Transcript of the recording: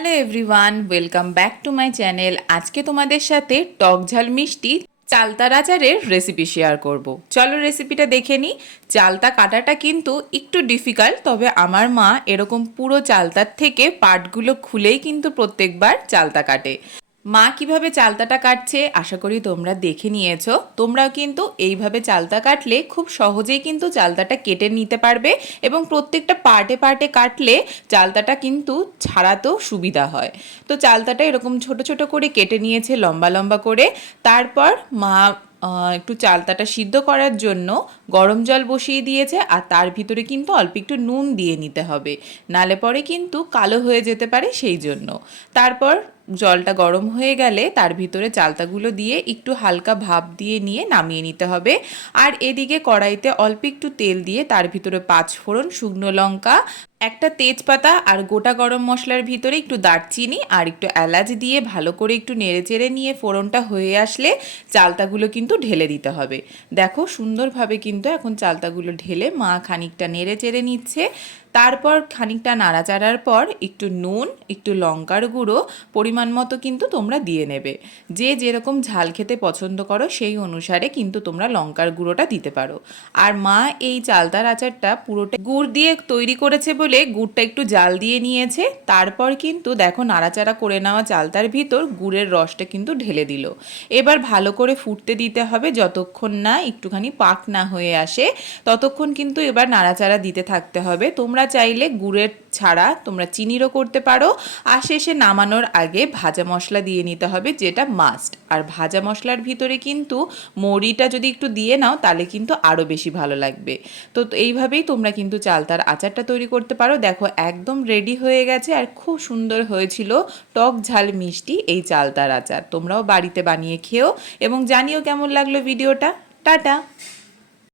Hello everyone, welcome back to my channel. আজকে তোমাদের সাথে টক ঝাল মিষ্টি চালতার আচারের রেসিপি শেয়ার করব। চলো রেসিপিটা দেখে নিই। চালতা কাটাটা কিন্তু একটু ডিফিকাল্ট তবে আমার মা এরকম পুরো চালতার থেকে পাটগুলো খুলেই কিন্তু প্রত্যেকবার চালতা কাটে। মা কীভাবে চালতাটা কাটছে আশা করি তোমরা দেখে নিয়েছো। তোমরাও কিন্তু এইভাবে চালতা কাটলে খুব সহজেই কিন্তু চালতাটা কেটে নিতে পারবে এবং প্রত্যেকটা পার্টে পার্টে কাটলে চালতাটা কিন্তু ছাড়াতেও সুবিধা হয়। তো চালতাটা এরকম ছোট ছোট করে কেটে নিয়েছে লম্বা লম্বা করে। তারপর মা একটু চালতাটা সিদ্ধ করার জন্য গরম জল বসিয়ে দিয়েছে আর তার ভিতরে কিন্তু অল্প একটু নুন দিয়ে নিতে হবে। নালে পরে কিন্তু কালো হয়ে যেতে পারে সেই জন্য। তারপর জলটা গরম হয়ে গেলে তার ভিতরে চালতাগুলো দিয়ে একটু হালকা ভাপ দিয়ে নিয়ে নামিয়ে নিতে হবে। আর এদিকে কড়াইতে অল্প একটু তেল দিয়ে তার ভিতরে পাঁচ ফোড়ন শুকনো লঙ্কা একটা তেজপাতা আর গোটা গরম মশলার ভিতরে একটু দারচিনি আর একটু এলাচ দিয়ে ভালো করে একটু নেড়েচেড়ে নিয়ে ফোড়নটা হয়ে আসলে চালতাগুলো কিন্তু ঢেলে দিতে হবে। দেখো সুন্দরভাবে কিন্তু এখন চালতাগুলো ঢেলে মা খানিকটা নেড়ে চেড়ে নিচ্ছে। তারপর খানিকটা নাড়াচাড়ার পর একটু নুন, একটু লঙ্কার গুঁড়ো পরিমাণ মতো কিন্তু তোমরা দিয়ে নেবে। যে যেরকম ঝাল খেতে পছন্দ করো সেই অনুসারে কিন্তু তোমরা লঙ্কার গুঁড়োটা দিতে পারো। আর মা এই চালতার আচারটা পুরোটা গুড় দিয়ে তৈরি করেছে বলে গুড়টা একটু জাল দিয়ে নিয়েছে। তারপর কিন্তু দেখো নাড়াচাড়া করে নেওয়া চালতার ভিতর গুড়ের রসটা কিন্তু ঢেলে দিল। এবার ভালো করে ফুটতে দিতে হবে যতক্ষণ না একটুখানি পাক না হয়ে আসে। ততক্ষণ কিন্তু এবার নাড়াচাড়া দিতে থাকতে হবে। তোমরা চাইলে গুড়ের ছাড়া তোমরা চিনিরও করতে পারো। আর শেষে নামানোর আগে ভাজা মশলা দিয়ে নিতে হবে, যেটা মাস্ট আর ভাজা মশলার ভিতরে কিন্তু মৌরিটা যদি একটু দিয়ে নাও, তাহলে কিন্তু আরও বেশি ভালো লাগবে। তো এইভাবেই তোমরা কিন্তু চালতার আচারটা তৈরি করতে পারো। দেখো, একদম রেডি হয়ে গেছে আর খুব সুন্দর হয়েছিল টক ঝাল মিষ্টি এই চালতার আচার। তোমরাও বাড়িতে বানিয়ে খেও এবং জানিও কেমন লাগল ভিডিওটা। টাটা!